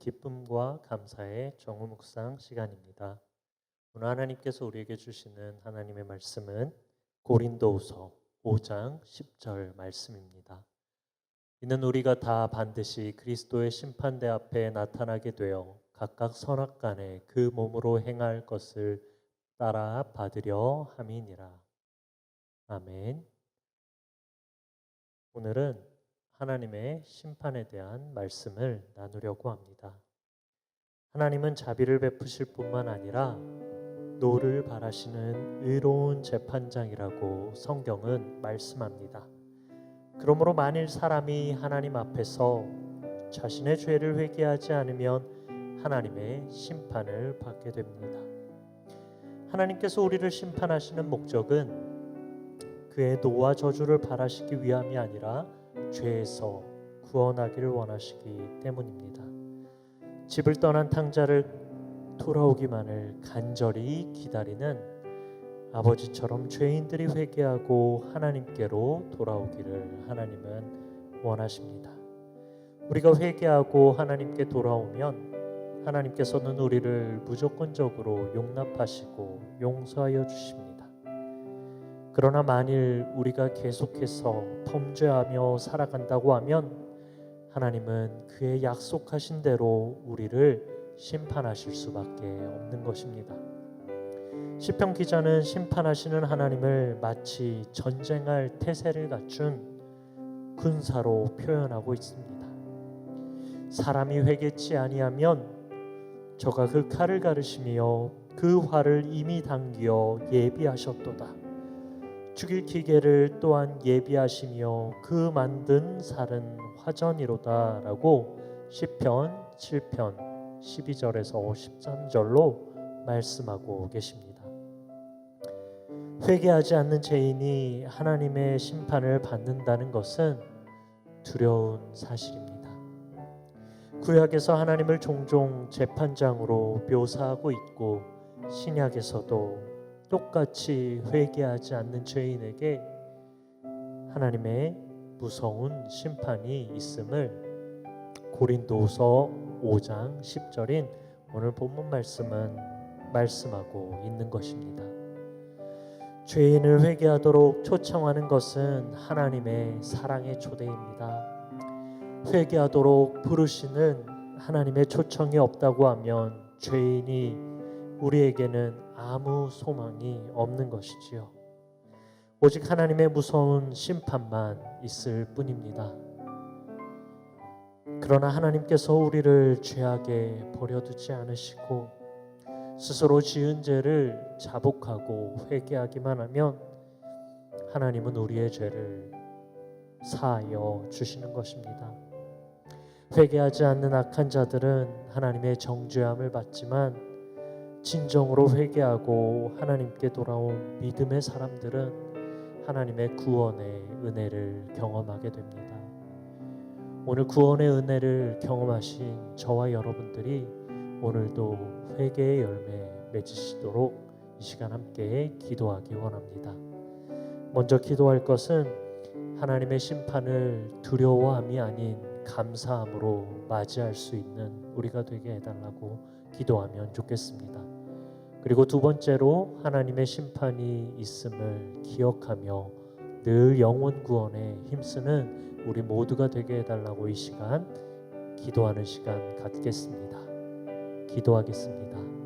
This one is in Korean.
기쁨과 감사의 정오 묵상 시간입니다. 오늘 하나님께서 우리에게 주시는 하나님의 말씀은 고린도후서 5장 10절 말씀입니다. 이는 우리가 다 반드시 그리스도의 심판대 앞에 나타나게 되어 각각 선악간에 그 몸으로 행할 것을 따라 받으려 함이니라. 아멘. 오늘은 하나님의 심판에 대한 말씀을 나누려고 합니다. 하나님은 자비를 베푸실 뿐만 아니라 노를 바라시는 의로운 재판장이라고 성경은 말씀합니다. 그러므로 만일 사람이 하나님 앞에서 자신의 죄를 회개하지 않으면 하나님의 심판을 받게 됩니다. 하나님께서 우리를 심판하시는 목적은 그의 노와 저주를 바라시기 위함이 아니라 죄에서 구원하기를 원하시기 때문입니다. 집을 떠난 탕자를 돌아오기만을 간절히 기다리는 아버지처럼 죄인들이 회개하고 하나님께로 돌아오기를 하나님은 원하십니다. 우리가 회개하고 하나님께 돌아오면 하나님께서는 우리를 무조건적으로 용납하시고 용서하여 주십니다. 그러나 만일 우리가 계속해서 범죄하며 살아간다고 하면 하나님은 그의 약속하신 대로 우리를 심판하실 수밖에 없는 것입니다. 시편 기자는 심판하시는 하나님을 마치 전쟁할 태세를 갖춘 군사로 표현하고 있습니다. 사람이 회개치 아니하면 저가 그 칼을 가르시며 그 활을 이미 당기어 예비하셨도다. 죽일 기계를 또한 예비하시며 그 만든 살은 화전이로다 라고 시편 7편 12절에서 13절로 말씀하고 계십니다. 회개하지 않는 죄인이 하나님의 심판을 받는다는 것은 두려운 사실입니다. 구약에서 하나님을 종종 재판장으로 묘사하고 있고 신약에서도 똑같이 회개하지 않는 죄인에게 하나님의 무서운 심판이 있음을 고린도후서 5장 10절인 오늘 본문 말씀은 말씀하고 있는 것입니다. 죄인을 회개하도록 초청하는 것은 하나님의 사랑의 초대입니다. 회개하도록 부르시는 하나님의 초청이 없다고 하면 죄인이 우리에게는 아무 소망이 없는 것이지요. 오직 하나님의 무서운 심판만 있을 뿐입니다. 그러나 하나님께서 우리를 죄악에 버려두지 않으시고 스스로 지은 죄를 자복하고 회개하기만 하면 하나님은 우리의 죄를 사하여 주시는 것입니다. 회개하지 않는 악한 자들은 하나님의 정죄함을 받지만 진정으로 회개하고 하나님께 돌아온 믿음의 사람들은 하나님의 구원의 은혜를 경험하게 됩니다. 오늘 구원의 은혜를 경험하신 저와 여러분들이 오늘도 회개의 열매 맺으시도록 이 시간 함께 기도하기 원합니다. 먼저 기도할 것은 하나님의 심판을 두려워함이 아닌 감사함으로 맞이할 수 있는 우리가 되게 해달라고 기도하면 좋겠습니다. 그리고 두 번째로 하나님의 심판이 있음을 기억하며 늘 영혼 구원에 힘쓰는 우리 모두가 되게 해달라고 이 시간 기도하는 시간 갖겠습니다. 기도하겠습니다.